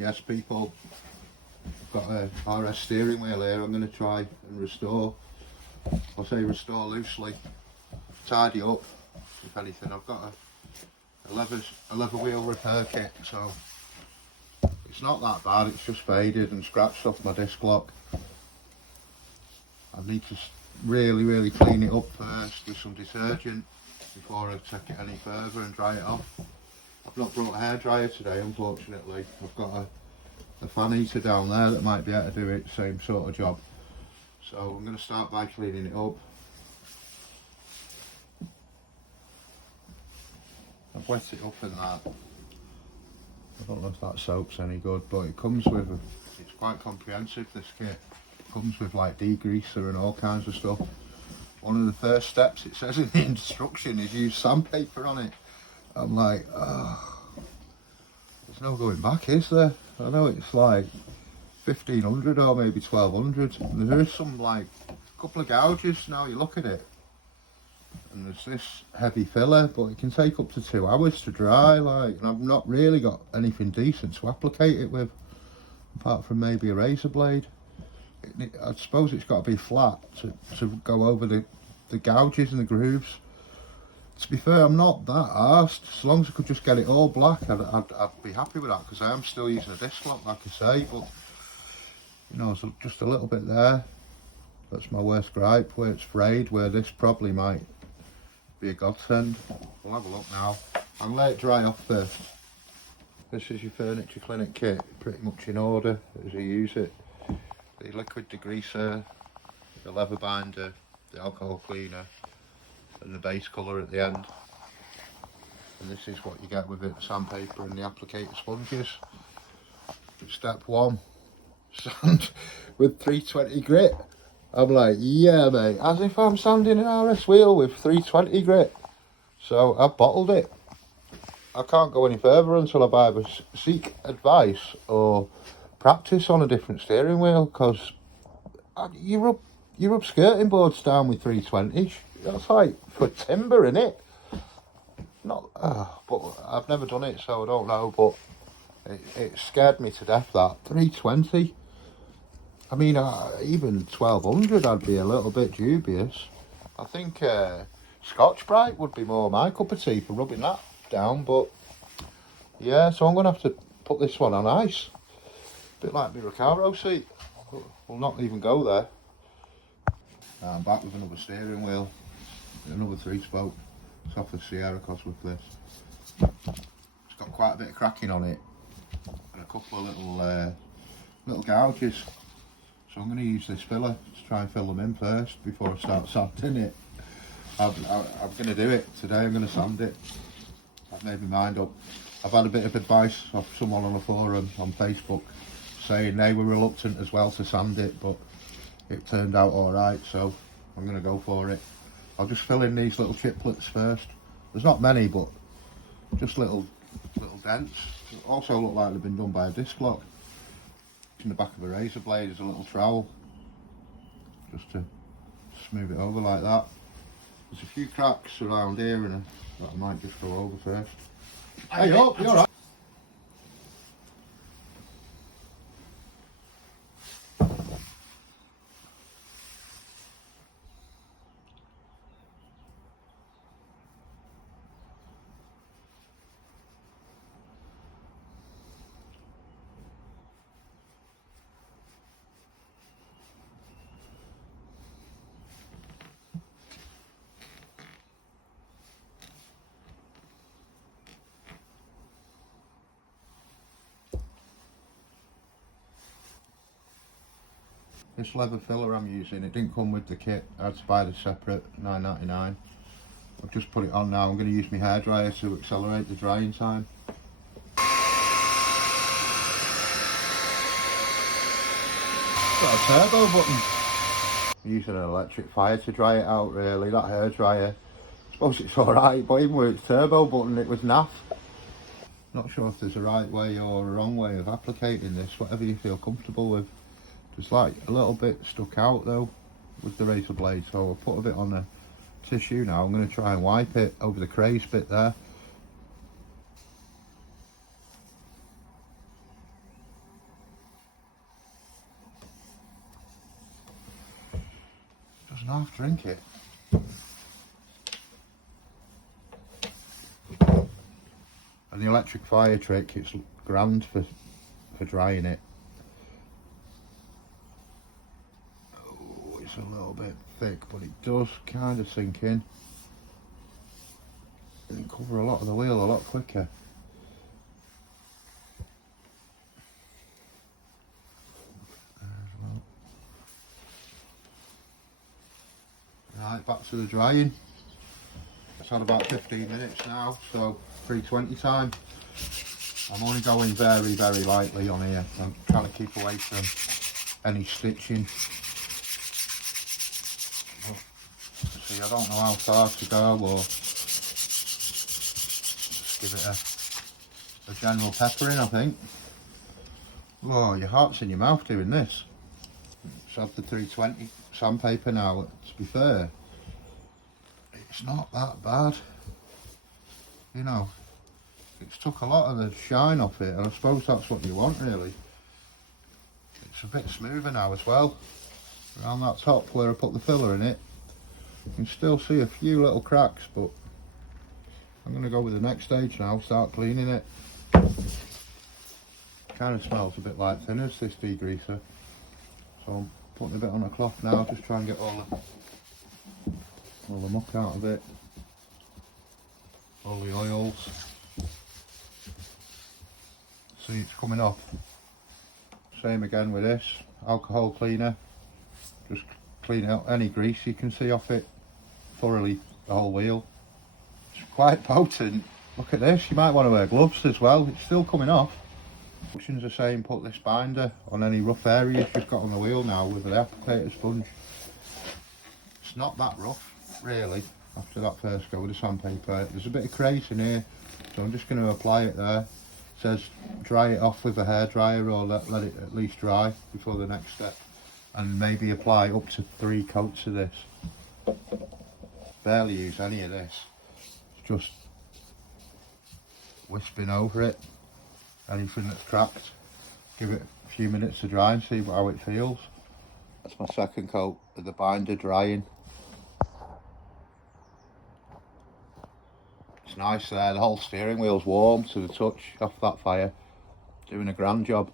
Yes, people, got a RS steering wheel here. I'm going to try and restore. I'll say restore loosely, tidy up. If anything, I've got a leather wheel repair kit, so it's not that bad. It's just faded and scratched off my disc lock. I need to really clean it up first with some detergent before I take it any further and dry it off. I've not brought a hairdryer today, unfortunately. I've got a fan heater down there that might be able to do it, same sort of job. So I'm going to start by cleaning it up. I've wet it up in that. I don't know if that soap's any good, but it comes with it's quite comprehensive, this kit. It comes with like degreaser and all kinds of stuff. One of the first steps it says in the instruction is use sandpaper on it. I'm like, oh, there's no going back, is there? I know it's like 1500 or maybe 1200. And there is some like a couple of gouges now you look at it. And there's this heavy filler, but it can take up to 2 hours to dry, like, and I've not really got anything decent to applicate it with, apart from maybe a razor blade. I suppose it's got to be flat to go over the gouges and the grooves. To be fair, I'm not that arsed. As long as I could just get it all black, I'd be happy with that, because I am still using a disc lock, like I say, but, you know, so just a little bit there. That's my worst gripe, where it's frayed, where this probably might be a godsend. We'll have a look now. I'll let it dry off first. This is your furniture clinic kit, pretty much in order as you use it. The liquid degreaser, the leather binder, the alcohol cleaner, and the base colour at the end. And this is what you get with it, the sandpaper and the applicator sponges. Step 1, sand with 320 grit. I'm like, yeah mate, as if I'm sanding an RS wheel with 320 grit. So I've bottled it. I can't go any further until I've either seek advice or practice on a different steering wheel, because you rub skirting boards down with 320. That's like for timber, innit? Not, but I've never done it, so I don't know, but it scared me to death, that 320. I mean, even 1200 I'd be a little bit dubious. I think Scotch Brite would be more my cup of tea for rubbing that down, but yeah, so I'm going to have to put this one on ice. A bit like my Recaro seat. We'll not even go there. Now I'm back with another steering wheel, another 3-spoke. It's off the Sierra Cosworth this. It's got quite a bit of cracking on it, and a couple of little gouges. So I'm going to use this filler to try and fill them in first before I start sanding it. I'm going to do it today. I'm going to sand it. I've made my mind up. I've had a bit of advice off someone on a forum on Facebook saying they were reluctant as well to sand it, but it turned out alright, so I'm going to go for it. I'll just fill in these little chiplets first. There's not many, but just little dents. Also look like they've been done by a disc lock. In the back of a razor blade is a little trowel, just to smooth it over like that. There's a few cracks around here and that I might just go over first. Hey up, you're alright. This leather filler I'm using, it didn't come with the kit. I had to buy this separate, £9.99. I've just put it on now. I'm going to use my hairdryer to accelerate the drying time. Got a turbo button. I'm using an electric fire to dry it out, really. That hairdryer, I suppose it's alright, but even with its turbo button it was naff. Not sure if there's a right way or a wrong way of applicating this, whatever you feel comfortable with. It's like a little bit stuck out though with the razor blade, so I'll put a bit on the tissue now. I'm going to try and wipe it over the craze bit there. half drink it. And the electric fire trick, it's grand for drying it. Oh, it's a little bit thick, but it does kind of sink in. It can cover a lot of the wheel a lot quicker. Right, back to the drying. It's had about 15 minutes now, so 320 time. I'm only going very, very lightly on here. I'm trying to keep away from any stitching. But, see, I don't know how far to go, or just give it a general peppering, I think. Oh, your heart's in your mouth doing this. Just have the 320 sandpaper now. To be fair, it's not that bad. You know, it's took a lot of the shine off it, and I suppose that's what you want really. It's a bit smoother now as well. Around that top where I put the filler in it, you can still see a few little cracks, but I'm going to go with the next stage now, start cleaning it. Kind of smells a bit like thinners, this degreaser. So I'm putting a bit on a cloth now, just try and get all the muck out of it, all the oils. See, it's coming off. Same again with this, alcohol cleaner. Just clean out any grease you can see off it thoroughly, the whole wheel. It's quite potent. Look at this, you might want to wear gloves as well. It's still coming off. Instructions are saying put this binder on any rough areas you've got on the wheel now with the applicator sponge. It's not that rough really after that first go with the sandpaper. There's a bit of crease in here, so I'm just going to apply it there. It says dry it off with a hairdryer, or let it at least dry before the next step, and maybe apply up to 3 coats of this. Barely use any of this, it's just wisping over it. Anything that's cracked, give it a few minutes to dry and see how it feels. That's my second coat of the binder drying. It's nice there, the whole steering wheel's warm to the touch off that fire. Doing a grand job.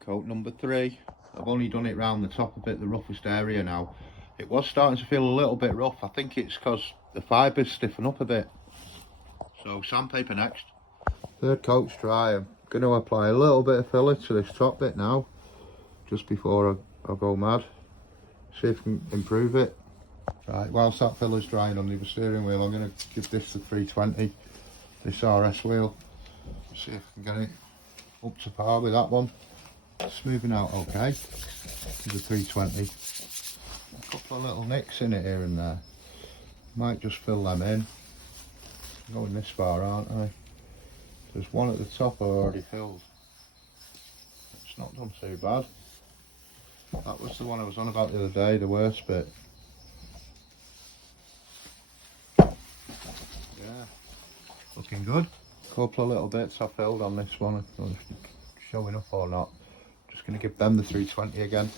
Coat number 3. I've only done it round the top a bit, the roughest area now. It was starting to feel a little bit rough. I think it's because the fibres stiffen up a bit. So sandpaper next. Third coat's dry. I'm going to apply a little bit of filler to this top bit now, just before I go mad. See if I can improve it. Right, whilst that filler's drying on the steering wheel, I'm going to give this the 320, this RS wheel. See if I can get it up to par with that one. Smoothing out okay with the 320. A couple of little nicks in it here and there. Might just fill them in. I'm going this far, aren't I? There's one at the top I already filled. It's not done too bad. That was the one I was on about the other day, the worst bit. Yeah, looking good. Couple of little bits I filled on this one. I don't know if it's showing up or not. Just going to give them the 320 again,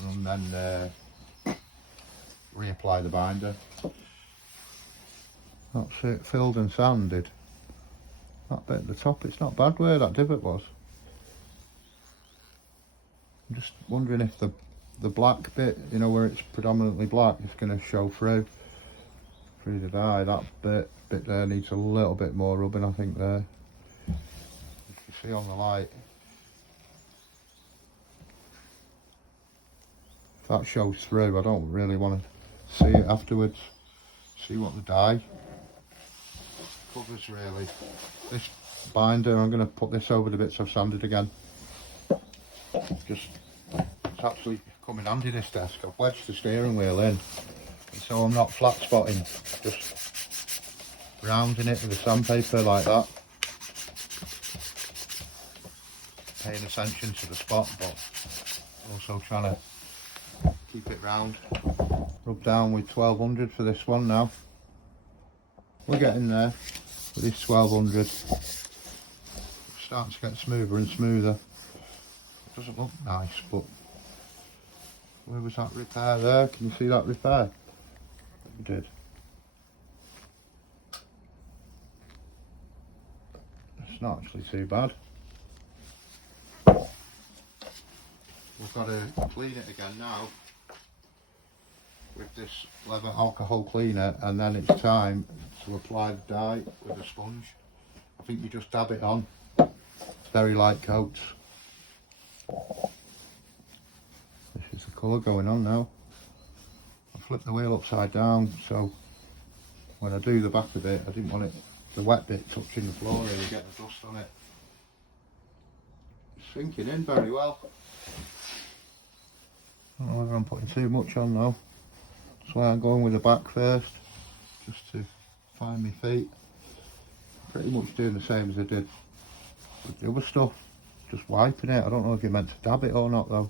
and then reapply the binder. That's it, filled and sanded. That bit at the top, it's not bad where that divot was. I'm just wondering if the black bit, you know, where it's predominantly black, is going to show through the dye. That bit there needs a little bit more rubbing, I think, there. You can see on the light. If that shows through, I don't really want to see it afterwards. See what the dye covers really. This binder, I'm going to put this over the bits I've sanded again. It's actually come in handy, this desk. I've wedged the steering wheel in, so I'm not flat spotting, just rounding it with the sandpaper like that. Paying attention to the spot, but also trying to keep it round. Rub down with 1200 for this one now. We're getting there with this 1200. It's starting to get smoother and smoother. It doesn't look nice, but Where was that repair there? Can you see that repair? We did. It's not actually too bad. We've got to clean it again now with this leather alcohol cleaner, and then it's time to apply the dye with a sponge. I think you just dab it on. It's very light coats. This is the colour going on now. I flipped the wheel upside down, so when I do the back of it, I didn't want it, the wet bit touching the floor and get the dust on it. It's sinking in very well. I don't know whether I'm putting too much on now. That's why I'm going with the back first, just to find my feet. Pretty much doing the same as I did with the other stuff, just wiping it. I don't know if you're meant to dab it or not though.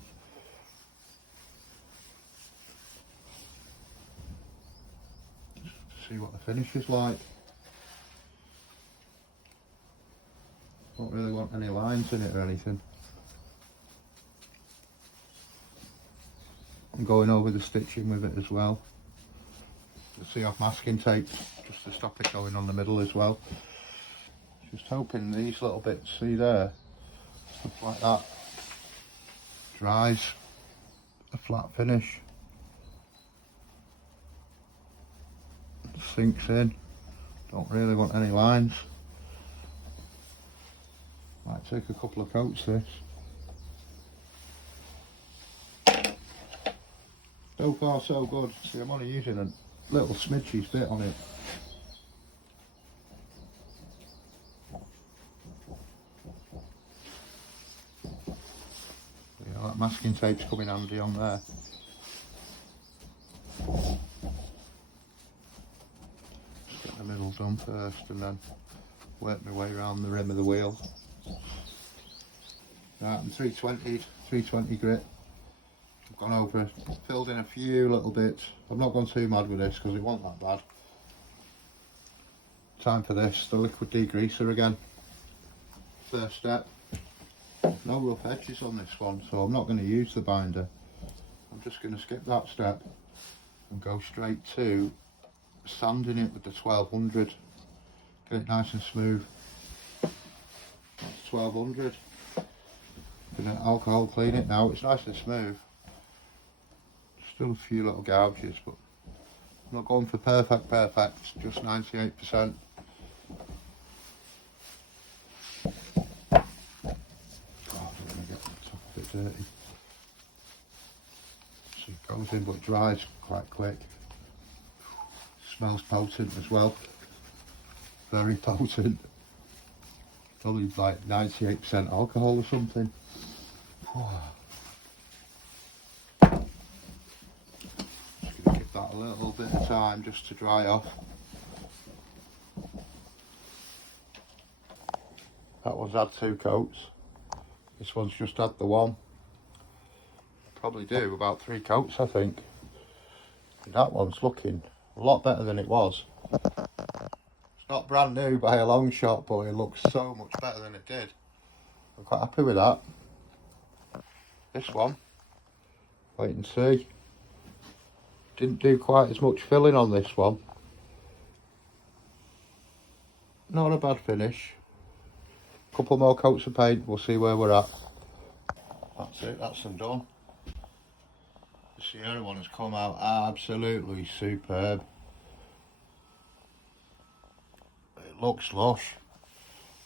Just to see what the finish is like. Don't really want any lines in it or anything. I'm going over the stitching with it as well. To see off masking tape, just to stop it going on the middle as well. Just hoping these little bits, see there, stuff like that, dries a flat finish. It sinks in. Don't really want any lines. Might take a couple of coats this. So far so good. See, I'm only using a little smidgy bit on it. Yeah, that masking tape's coming handy on there. Just get the middle done first and then work my way around the rim of the wheel. Right, I'm 320 grit. I've gone over, filled in a few little bits. I've not gone too mad with this because it wasn't that bad. Time for this, the liquid degreaser again. First step. No rough edges on this one, so I'm not going to use the binder. I'm just going to skip that step and go straight to sanding it with the 1200. Get it nice and smooth. That's 1200. Gonna alcohol clean it now. It's nice and smooth. Still a few little gouges, but I'm not going for perfect, just 98%. God, I don't want to get the top of it dirty. So it goes in, but it dries quite quick. Smells potent as well. Very potent. Probably like 98% alcohol or something. Just going to give that a little bit of time just to dry off. That one's had 2 coats. This one's just had the one. Probably do about 3 coats, I think. And that one's looking a lot better than it was. It's not brand new by a long shot, but it looks so much better than it did. I'm quite happy with that. This one, wait and see. Didn't do quite as much filling on this one. Not a bad finish. Couple more coats of paint, we'll see where we're at. That's it, that's them done. The Sierra one has come out absolutely superb. It looks lush.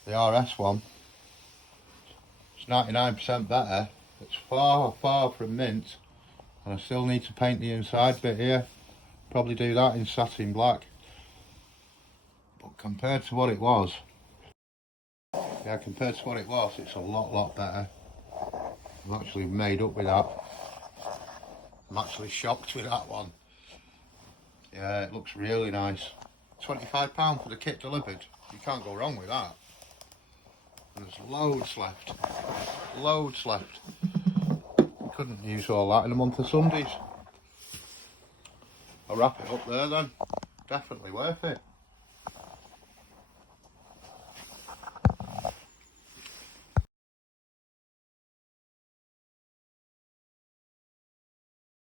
The RS one, it's 99% better. It's far from mint, and I still need to paint the inside bit here. Probably do that in satin black. But compared to what it was, yeah, compared to what it was, it's a lot better. I'm actually made up with that. I'm actually shocked with that one. Yeah, it looks really nice. £25 for the kit delivered. You can't go wrong with that. And there's loads left. Loads left. Couldn't use all that in a month of Sundays. I'll wrap it up there then. Definitely worth it.